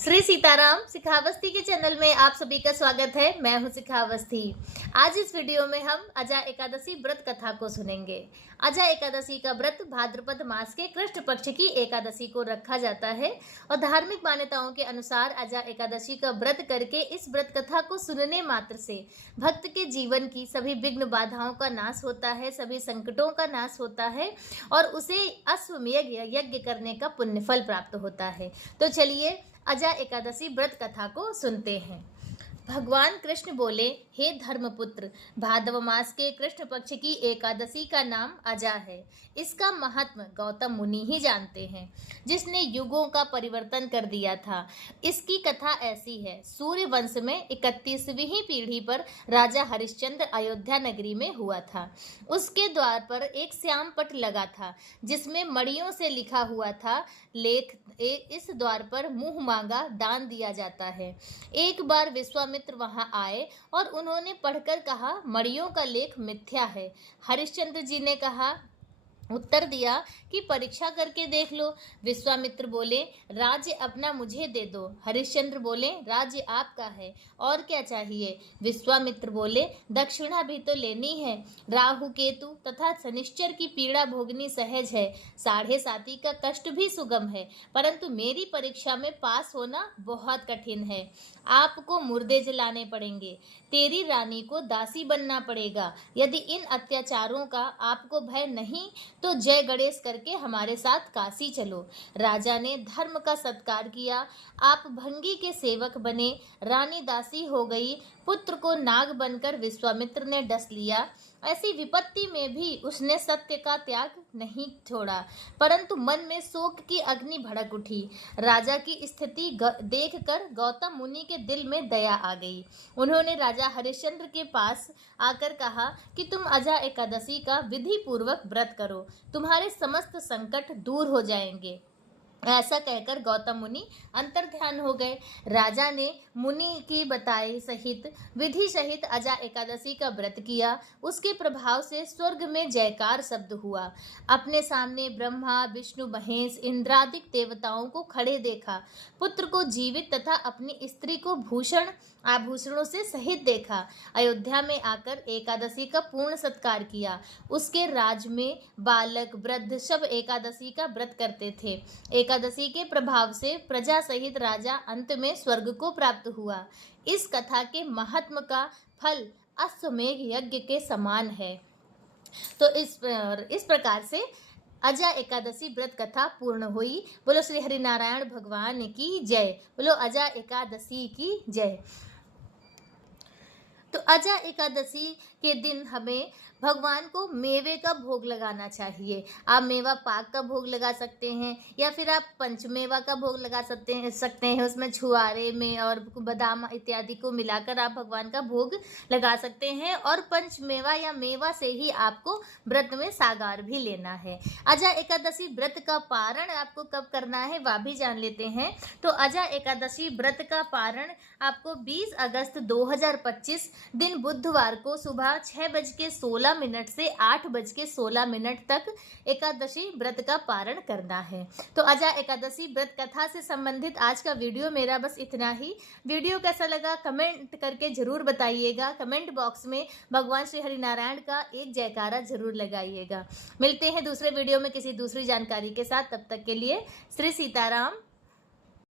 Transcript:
श्री सीताराम शिखावस्थी के चैनल में आप सभी का स्वागत है। मैं हूं शिखावस्थी। आज इस वीडियो में हम अजा एकादशी व्रत कथा को सुनेंगे। अजा एकादशी का व्रत भाद्रपद मास के कृष्ण पक्ष की एकादशी को रखा जाता है और धार्मिक मान्यताओं के अनुसार अजा एकादशी का व्रत करके इस व्रत कथा को सुनने मात्र से भक्त के जीवन की सभी विघ्न बाधाओं का नाश होता है, सभी संकटों का नाश होता है और उसे अश्वमेध यज्ञ करने का पुण्य फल प्राप्त होता है। तो चलिए अजा एकादशी व्रत कथा को सुनते हैं। भगवान कृष्ण बोले, हे धर्मपुत्र, भाद्रव मास के कृष्ण पक्ष की एकादशी का नाम अजा है। इसका महात्म गौतम मुनि ही जानते हैं, जिसने युगों का परिवर्तन कर दिया था। इसकी कथा ऐसी है। सूर्य वंश में 31वीं पीढ़ी पर राजा हरिश्चंद्र अयोध्या नगरी में हुआ था। उसके द्वार पर एक श्याम पट लगा था, जिसमें मणियों से लिखा हुआ था लेख, इस द्वार पर मुंह मांगा दान दिया जाता है। एक बार विश्वामित्र वहां आए और उन्होंने पढ़कर कहा, मणियों का लेख मिथ्या है। हरिश्चंद्र जी ने उत्तर दिया कि परीक्षा करके देख लो। विश्वामित्र बोले, राज्य अपना मुझे दे दो। हरिश्चंद्र बोले, राज्य आपका है, और क्या चाहिए? विश्वामित्र बोले, दक्षिणा भी तो लेनी है। राहु केतु तथा शनिश्चर की पीड़ा भोगनी सहज है, 7.5 का कष्ट भी सुगम है, परंतु मेरी परीक्षा में पास होना बहुत कठिन है। आपको मुर्दे जलाने पड़ेंगे, तेरी रानी को दासी बनना पड़ेगा। यदि इन अत्याचारों का आपको भय नहीं तो जय गणेश करके हमारे साथ काशी चलो। राजा ने धर्म का सत्कार किया। आप भंगी के सेवक बने, रानी दासी हो गई, पुत्र को नाग बनकर विश्वामित्र ने डस लिया। ऐसी विपत्ति में भी उसने सत्य का त्याग नहीं छोड़ा, परंतु मन में शोक की अग्नि भड़क उठी। राजा की स्थिति देखकर गौतम मुनि के दिल में दया आ गई। उन्होंने राजा हरिश्चंद्र के पास आकर कहा कि तुम अजा एकादशी का विधि पूर्वक व्रत करो, तुम्हारे समस्त संकट दूर हो जाएंगे। ऐसा कहकर गौतम मुनि अंतर्ध्यान हो गए। राजा ने मुनि की बताई सहित विधि सहित अजा एकादशी का व्रत किया। उसके प्रभाव से स्वर्ग में जयकार शब्द हुआ। अपने सामने ब्रह्मा, विष्णु, महेश, इंद्रादिक देवताओं को खड़े देखा। पुत्र को जीवित तथा अपनी स्त्री को भूषण आभूषणों से सहित देखा। अयोध्या में आकर एकादशी का पूर्ण सत्कार किया। उसके राज में बालक वृद्ध सब एकादशी का व्रत करते थे। एकादशी के प्रभाव से प्रजा सहित राजा अंत में स्वर्ग को प्राप्त हुआ। इस कथा के महात्म का फल अश्वमेध यज्ञ के समान है। तो इस प्रकार से अजा एकादशी व्रत कथा पूर्ण हुई। बोलो श्री हरिनारायण भगवान की जय। बोलो अजा एकादशी की जय। तो अजा एकादशी के दिन हमें भगवान को मेवे का भोग लगाना चाहिए। आप मेवा पाक का भोग लगा सकते हैं या फिर आप पंचमेवा का भोग लगा सकते हैं। उसमें छुआरे में और बादाम इत्यादि को मिलाकर आप भगवान का भोग लगा सकते हैं और पंचमेवा या मेवा से ही आपको व्रत में सागार भी लेना है। अजा एकादशी व्रत का पारण आपको कब करना है वह भी जान लेते हैं। तो अजा एकादशी व्रत का पारण आपको 20 अगस्त 2025 दिन बुधवार को सुबह 6:16 से 8:16 तक एकादशी व्रत का पारण करना है। तो अजा एकादशी व्रत कथा से संबंधित आज का वीडियो मेरा बस इतना ही। वीडियो कैसा लगा कमेंट करके जरूर बताइएगा। कमेंट बॉक्स में भगवान श्री हरिनारायण का एक जयकारा जरूर लगाइएगा। मिलते हैं दूसरे वीडियो में किसी दूसरी जानकारी के साथ। तब तक के लिए श्री सीताराम।